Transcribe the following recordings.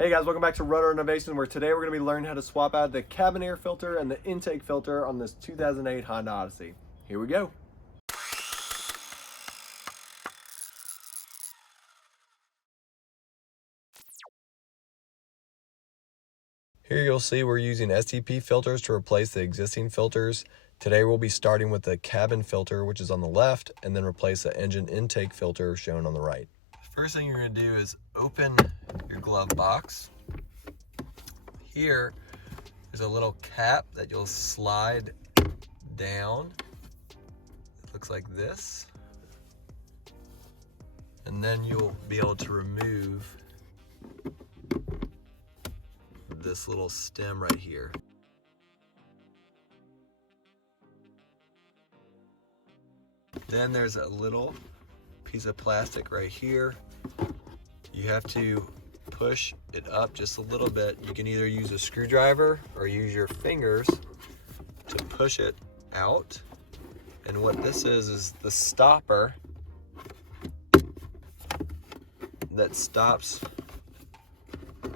Hey guys, welcome back to Rotor Innovation, where today we're going to be learning how to swap out the cabin air filter and the intake filter on this 2008 Honda Odyssey. Here we go. Here you'll see we're using STP filters to replace the existing filters. Today we'll be starting with the cabin filter, which is on the left, and then replace the engine intake filter shown on the right. First thing you're going to do is open your glove box. Here, there's a little cap that you'll slide down. It looks like this. And then you'll be able to remove this little stem right here. Then there's a little piece of plastic right here. You have to push it up just a little bit. You can either use a screwdriver or use your fingers to push it out. And what this is the stopper that stops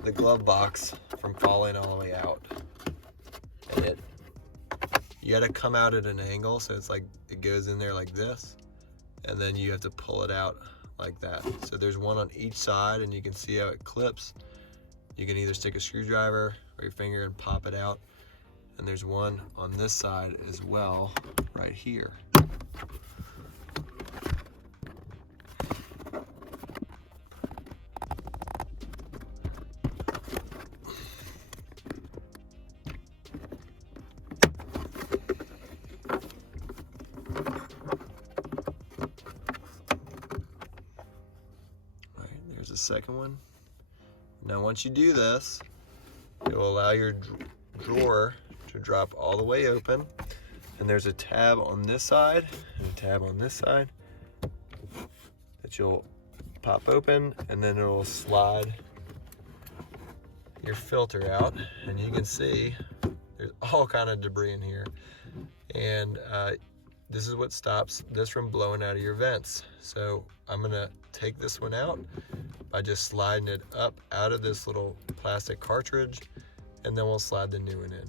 the glove box from falling all the way out. And you gotta come out at an angle, so it's like it goes in there like this, and then you have to pull it out like that. So there's one on each side, and you can see how it clips. You can either stick a screwdriver or your finger and pop it out. And there's one on this side as well, right here. There's the second one. Now once you do this, it will allow your drawer to drop all the way open, and there's a tab on this side and a tab on this side that you'll pop open, and then it will slide your filter out, and you can see there's all kind of debris in here, and this is what stops this from blowing out of your vents. So I'm gonna take this one out by just sliding it up out of this little plastic cartridge, and then we'll slide the new one in.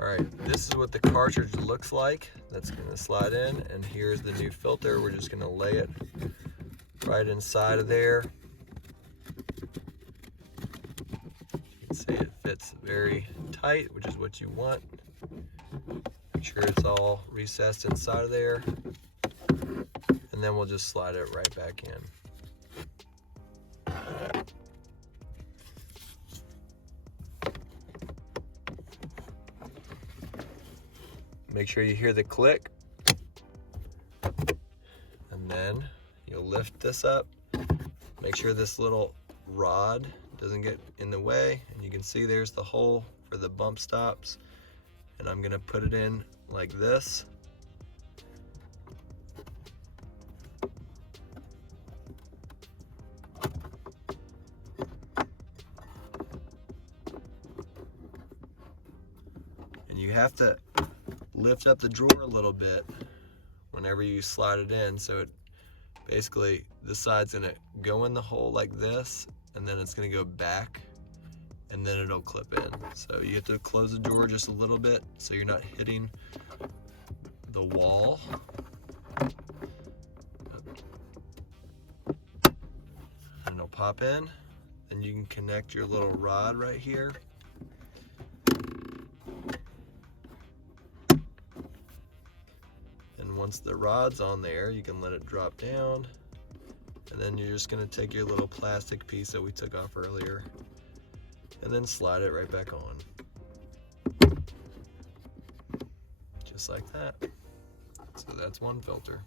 All right, this is what the cartridge looks like. That's gonna slide in, and here's the new filter. We're just gonna lay it right inside of there. You can see it fits very tight, which is what you want. Make sure it's all recessed inside of there. And then we'll just slide it right back in. Make sure you hear the click. And then you'll lift this up. Make sure this little rod doesn't get in the way. And you can see there's the hole for the bump stops. And I'm gonna put it in like this. And you have to lift up the drawer a little bit whenever you slide it in, so it basically, this side's gonna go in the hole like this, and then it's gonna go back, and then it'll clip in. So you have to close the drawer just a little bit so you're not hitting the wall. And it'll pop in, and you can connect your little rod right here. And once the rod's on there, you can let it drop down, and then you're just gonna take your little plastic piece that we took off earlier and then slide it right back on. Just like that. So that's one filter.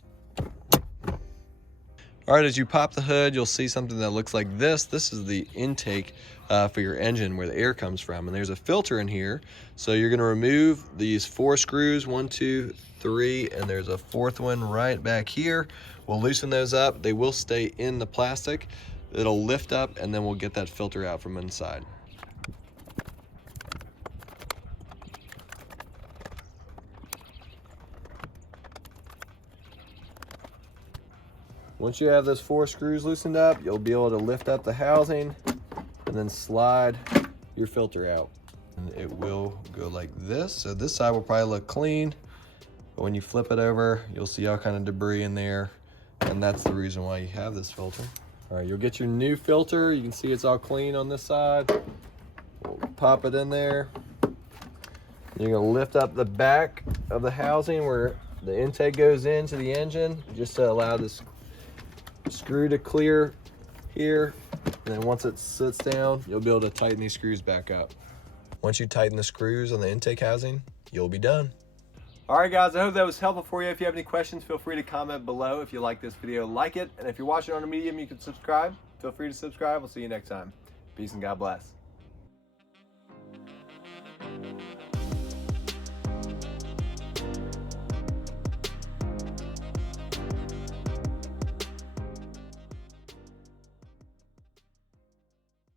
All right, as you pop the hood, you'll see something that looks like this. This is the intake for your engine, where the air comes from. And there's a filter in here. So you're gonna remove these 4 screws, 1, 2, 3, and there's a 4th one right back here. We'll loosen those up. They will stay in the plastic. It'll lift up, and then we'll get that filter out from inside. Once you have those 4 screws loosened up, you'll be able to lift up the housing and then slide your filter out. And it will go like this. So this side will probably look clean, but when you flip it over, you'll see all kind of debris in there. And that's the reason why you have this filter. All right, you'll get your new filter. You can see it's all clean on this side. We'll pop it in there. You're gonna lift up the back of the housing where the intake goes into the engine, just to allow this screw to clear here. And then once it sits down, you'll be able to tighten these screws back up. Once you tighten the screws on the intake housing, you'll be done. All right, guys, I hope that was helpful for you. If you have any questions, feel free to comment below. If you like this video, like it. And if you're watching on a medium, you can subscribe. Feel free to subscribe. We'll see you next time. Peace and God bless.